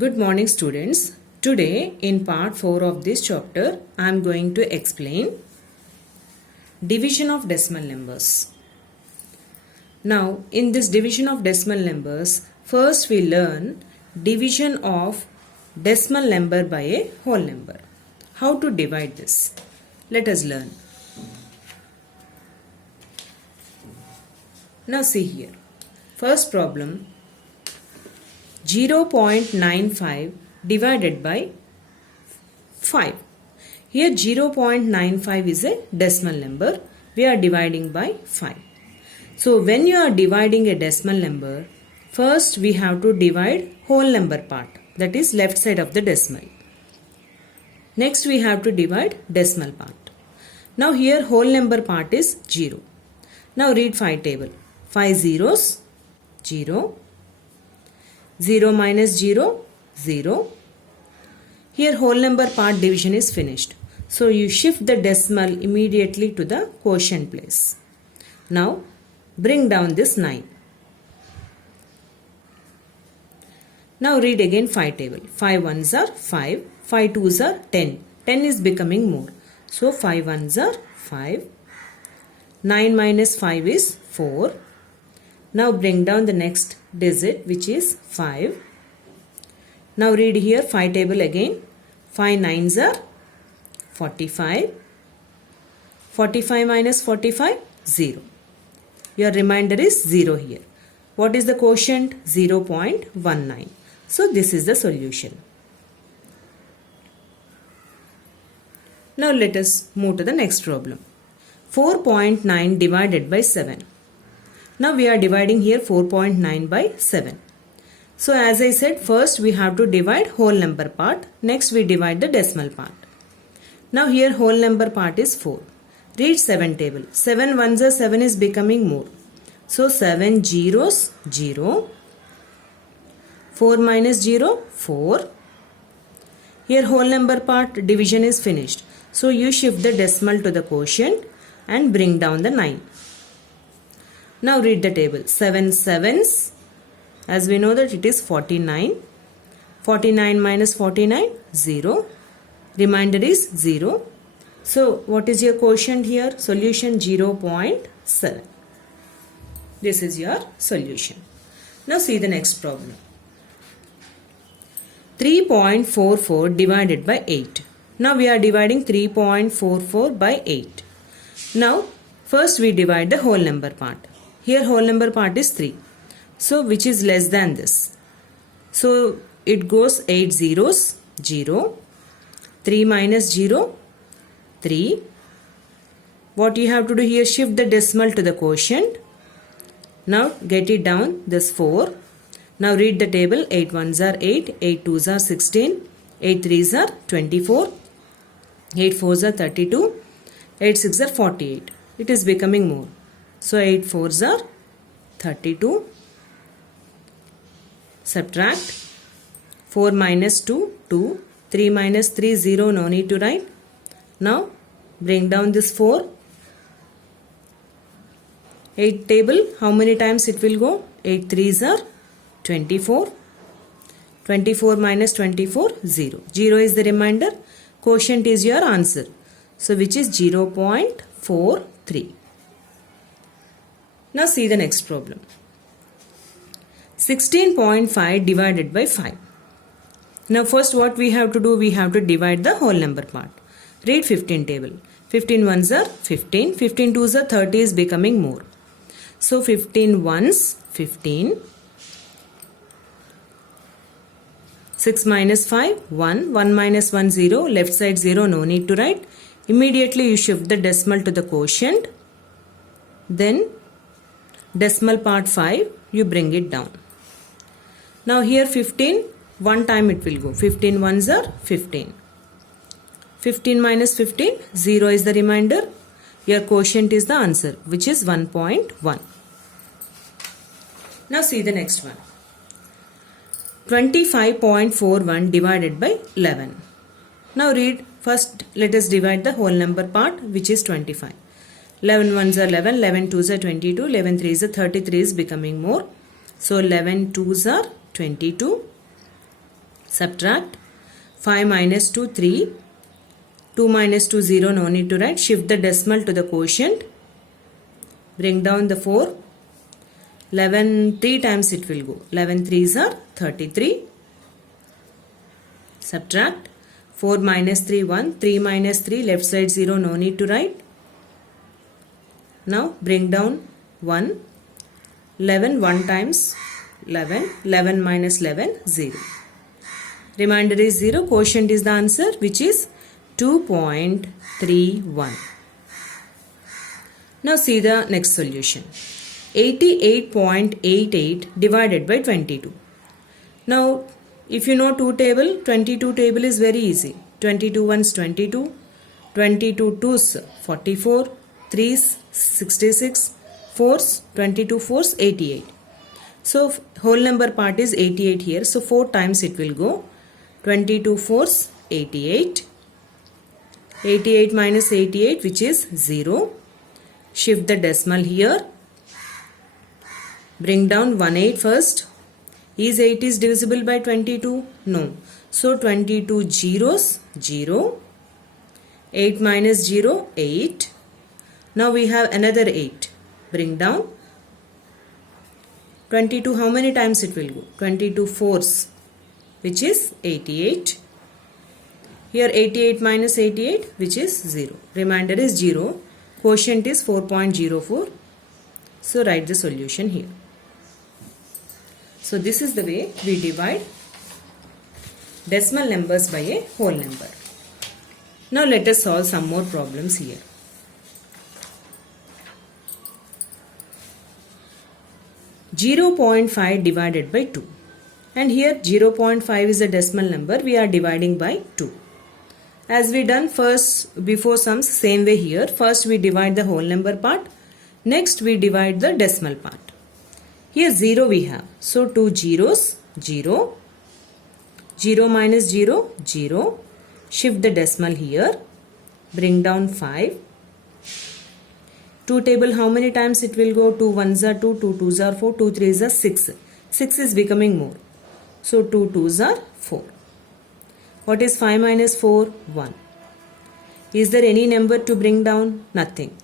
Good morning students. Today in part 4 of this chapter I am going to explain division of decimal numbers. Now in this division of decimal numbers, first we learn division of decimal number by a whole number. How to divide this? Let us learn. Now see here. First problem, 0.95 divided by 5. Here 0.95 is a decimal number. We are dividing by 5. So when you are dividing a decimal number, first we have to divide whole number part, that is left side of the decimal. Next we have to divide decimal part. Now here whole number part is 0. Now read 5 table. 5 zeros, 0. 0 minus 0, 0. Here whole number part division is finished. So you shift the decimal immediately to the quotient place. Now bring down this 9. Now read again 5 table. 5 ones are 5, 5 twos are 10. 10 is becoming more. So 5 ones are 5. 9 minus 5 is 4. Now bring down the next digit, which is 5. Now read here 5 table again. 5 nines are 45. 45 minus 45, 0. Your remainder is 0 here. What is the quotient? 0.19. So this is the solution. Now let us move to the next problem. 4.9 divided by 7. Now we are dividing here 4.9 by 7. So as I said, first we have to divide whole number part. Next we divide the decimal part. Now here whole number part is 4. Read 7 table. 7 ones are 7 is becoming more. So 7 zeros, 0. 4 minus 0, 4. Here whole number part division is finished. So you shift the decimal to the quotient and bring down the 9. Now read the table. 7 sevens. As we know that it is 49. 49 minus 49, 0. Remainder is 0. So what is your quotient here? Solution 0.7. This is your solution. Now see the next problem. 3.44 divided by 8. Now we are dividing 3.44 by 8. Now first we divide the whole number part. Here whole number part is 3. So which is less than this? So it goes 8 zeros, 0. 3 minus 0, 3. What you have to do here? Shift the decimal to the quotient. Now get it down, this 4. Now read the table. 8 ones are 8, 8 twos are 16, 8 threes are 24, 8 fours are 32, 8 sixes are 48. It is becoming more. So 8 fours are 32. Subtract. 4 minus 2, 2. 3 minus 3, 0. No need to write. Now bring down this 4. 8 table. How many times it will go? 8 threes are 24. 24 minus 24, 0. 0 is the remainder. Quotient is your answer. So which is 0.43. Now see the next problem. 16.5 divided by 5. Now first what we have to do? We have to divide the whole number part. Read 15 table. 15 ones are 15. 15 twos are 30 is becoming more. So 15 ones, 15. 6 minus 5, 1. 1 minus 1, 0. Left side 0. No need to write. Immediately you shift the decimal to the quotient. Then decimal part 5, you bring it down. Now here 15, one time it will go. 15 ones are 15. 15 minus 15, 0 is the remainder. Your quotient is the answer, which is 1.1. Now see the next one. 25.41 divided by 11. Now read. First let us divide the whole number part, which is 25. 11 ones are 11, 11 twos are 22, 11 threes are 33 is becoming more. So 11 twos are 22. Subtract 5 minus 2, 3. 2 minus 2, 0. No need to write. Shift the decimal to the quotient. Bring down the 4. 11 3 times it will go. 11 3s are 33. Subtract 4 minus 3, 1. 3 minus 3, left side 0. No need to write. Now bring down 1. 11 1 times 11. 11 minus 11, 0. Remainder is 0. Quotient is the answer, which is 2.31. Now see the next solution. 88.88 divided by 22. Now if you know 2 table, 22 table is very easy. 22 ones 22, 22 twos 44, 3s 66, 4s 22 4s 88. So whole number part is 88 here. So 4 times it will go. 22 4s 88. 88 minus 88, which is 0. Shift the decimal here. Bring down 18 first. Is 8 is divisible by 22? No. So 22 zeros, 0. 8 minus 0, 8. Now we have another 8. Bring down. 22 how many times it will go? 22 fours, which is 88. Here 88 minus 88, which is 0. Remainder is 0. Quotient is 4.04. So write the solution here. So this is the way we divide decimal numbers by a whole number. Now let us solve some more problems here. .5 divided by 2. And here 0.5 is a decimal number. We are dividing by 2. As we done first before sums, same way here. First we divide the whole number part. Next we divide the decimal part. Here 0 we have. So 2 zeros, 0. 0 minus 0, 0. Shift the decimal here. Bring down 5. 2 table how many times it will go? 2 1s are 2, 2 2s are 4, 2 3s are 6. 6 is becoming more. So 2 2s are 4. What is 5 minus 4? 1. Is there any number to bring down? Nothing.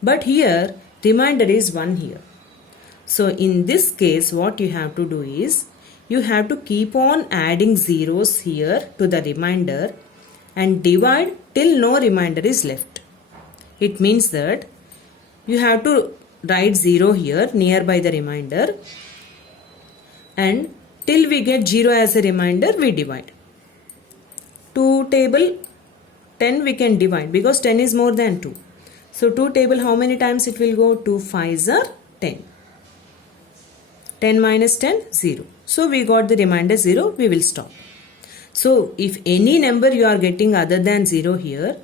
But here remainder is 1 here. So in this case what you have to do is you have to keep on adding zeros here to the remainder and divide till no remainder is left. It means that you have to write 0 here nearby the remainder, and till we get 0 as a remainder we divide. 2 table 10 we can divide because 10 is more than 2. So 2 table how many times it will go? 2 5s are 10. 10 minus 10, 0. So we got the remainder 0, we will stop. So if any number you are getting other than 0 here,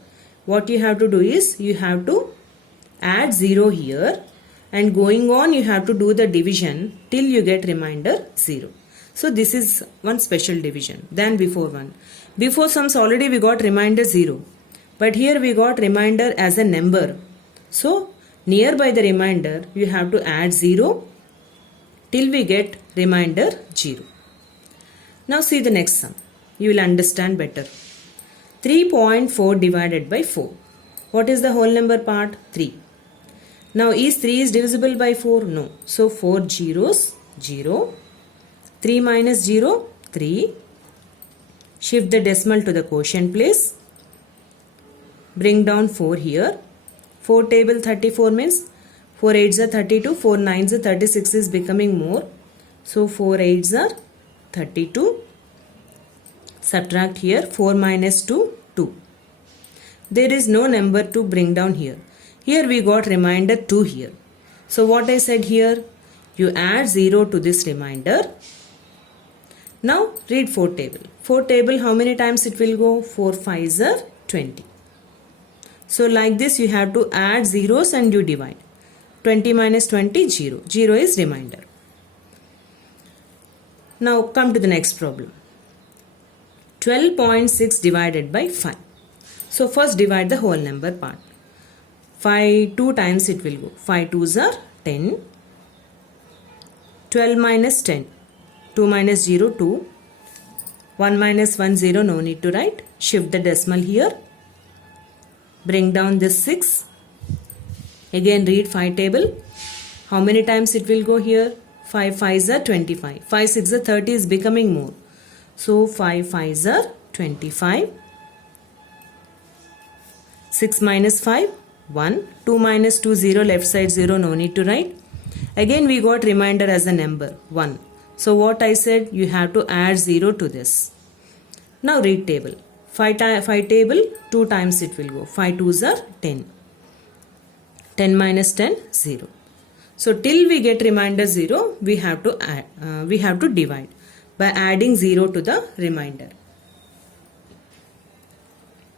what you have to do is you have to add 0 here, and going on you have to do the division till you get remainder 0. So this is one special division than before one. Before sums already we got remainder 0, but here we got remainder as a number. So nearby the remainder you have to add 0 till we get remainder 0. Now see the next sum. You will understand better. 3.4 divided by 4. What is the whole number part? 3. Now is 3 is divisible by 4? No. So 4 zeros, 0. 3 minus 0, 3. Shift the decimal to the quotient place. Bring down 4 here. 4 table 34 means 4 8s are 32, 4 9s are 36 is becoming more. So 4 8s are 32. Subtract here 4 minus 2, 2. There is no number to bring down here. Here we got remainder 2 here. So what I said here, you add 0 to this remainder. Now read 4 table. 4 table how many times it will go? 4 5s are 20. So like this you have to add zeros and you divide. 20 minus 20, 0. 0 is remainder. Now come to the next problem. 12.6 divided by 5. So first divide the whole number part. 5 2 times it will go. 5 2s are 10. 12 minus 10. 2 minus 0, 2. 1 minus 1 0, no need to write. Shift the decimal here. Bring down this 6. Again read 5 table. How many times it will go here? 5 5s are 25. 5 6 are 30 is becoming more. So 5 5s are 25. 6 minus 5, 1. 2 minus 2, 0. Left side 0, no need to write. Again we got remainder as a number 1. So what I said, you have to add 0 to this. Now read table. 5 table, 2 times it will go. 5 2s are 10. 10 minus 10, 0. So till we get remainder 0, we have to add, we have to divide by adding 0 to the remainder.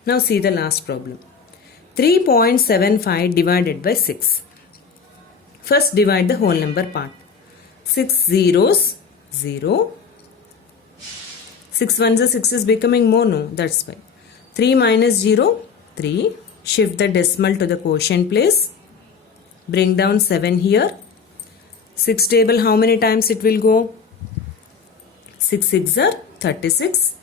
Now see the last problem. 3.75 divided by 6. First divide the whole number part. 6 zeros, 0. 6 ones are 6 is becoming more, no, that's why. 3 minus 0, 3. Shift the decimal to the quotient place. Bring down 7 here. 6 table, how many times it will go? 6 6 are 36.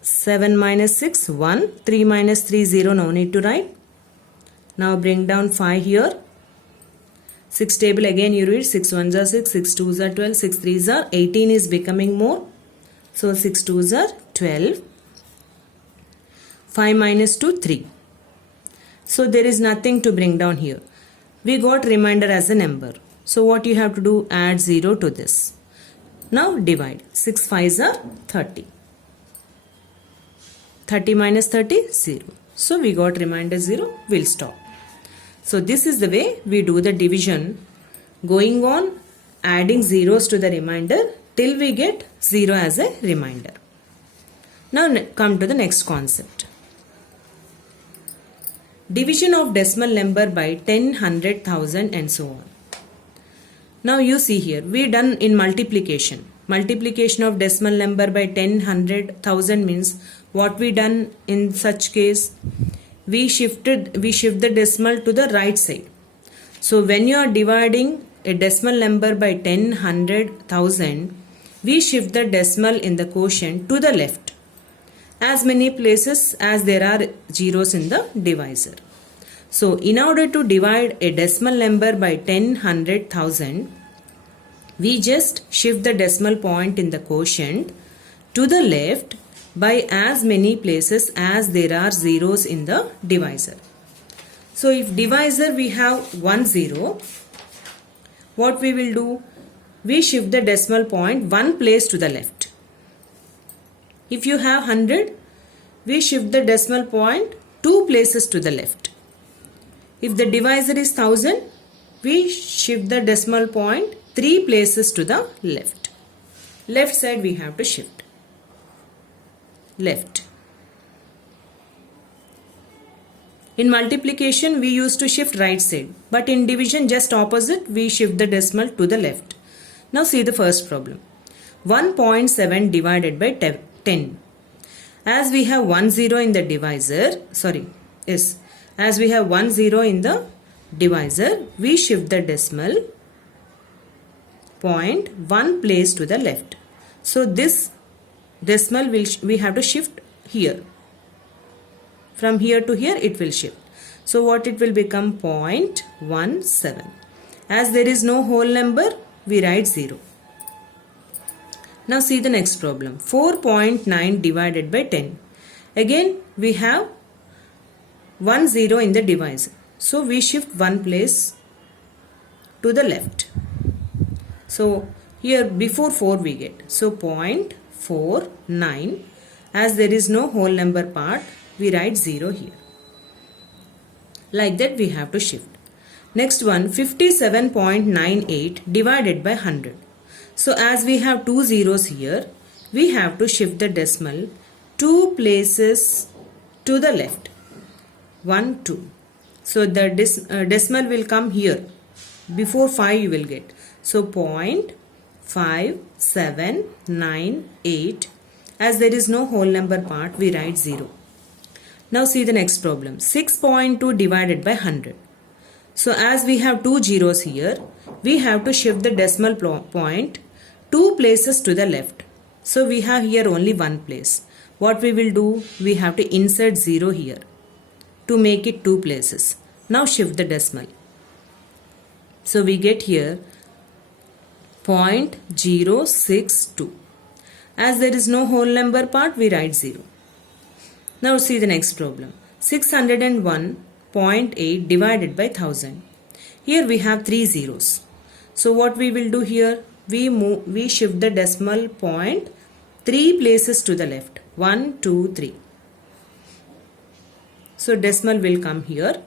7 minus 6, 1. 3 minus 3, 0, no need to write. Now bring down 5 here. 6 table again you read. 6 1s are 6, 6 2s are 12, 6 3s are 18 is becoming more. So 6 2s are 12. 5 minus 2, 3. So there is nothing to bring down here. We got remainder as a number. So what you have to do? Add 0 to this. Now divide. 6 5s are 30. 30 minus 30, 0. So we got remainder 0. We'll stop. So this is the way we do the division, going on adding zeros to the remainder till we get 0 as a remainder. Now come to the next concept. Division of decimal number by 10, 100, 1000 and so on. Now you see here, we done in multiplication. Multiplication of decimal number by 10, 100, 1000 means what we done in such case? We shift the decimal to the right side. So when you are dividing a decimal number by 10, 100, 1000, we shift the decimal in the quotient to the left, as many places as there are zeros in the divisor. So in order to divide a decimal number by 10, 100, 1000, we just shift the decimal point in the quotient to the left by as many places as there are zeros in the divisor. So if divisor we have 1 0, what we will do? We shift the decimal point one place to the left. If you have 100, we shift the decimal point 2 places to the left. If the divisor is 1000, we shift the decimal point 3 places to the left. Left side we have to shift. Left. In multiplication we used to shift right side, but in division just opposite, we shift the decimal to the left. Now see the first problem. 1.7 divided by 10. As we have 1 0 in the divisor, as we have 1 0 in the divisor, we shift the decimal point one place to the left. So this decimal we have to shift here. From here to here it will shift. So what it will become? 0.17. As there is no whole number, we write 0. Now see the next problem. 4.9 divided by 10. Again we have 1 0 in the divisor. So we shift one place to the left. So here before 4 we get. So 0.49. As there is no whole number part, we write 0 here. Like that we have to shift. Next one, 57.98 divided by 100. So as we have 2 zeros here, we have to shift the decimal 2 places to the left. 1, 2. So the decimal will come here. Before 5 you will get. So 0.5798. As there is no whole number part, we write 0. Now see the next problem. 6.2 divided by 100. So as we have 2 zeros here, we have to shift the decimal point 2 places to the left. So we have here only one place. What we will do? We have to insert 0 here to make it 2 places. Now shift the decimal. So we get here 0.062. As there is no whole number part, we write 0. Now see the next problem. 601.8 divided by 1000. Here we have 3 zeros. So what we will do here? We shift the decimal point 3 places to the left. 1, 2, 3. So decimal will come here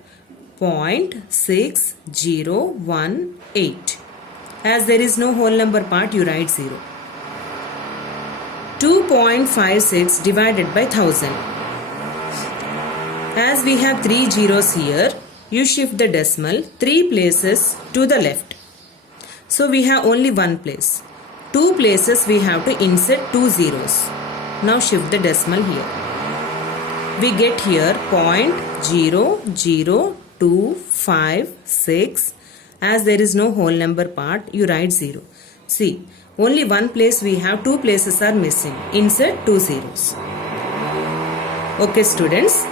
0.6018. As there is no whole number part, you write 0. 2.56 divided by 1000. As we have 3 zeros here, you shift the decimal 3 places to the left. So we have only one place. 2 places we have to insert 2 zeros. Now shift the decimal here. We get here 0.00256. As there is no whole number part, you write 0. See, only one place we have, 2 places are missing. Insert 2 zeros. Okay students,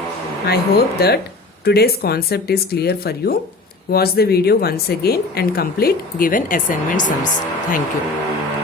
I hope that today's concept is clear for you. Watch the video once again and complete given assignment sums. Thank you.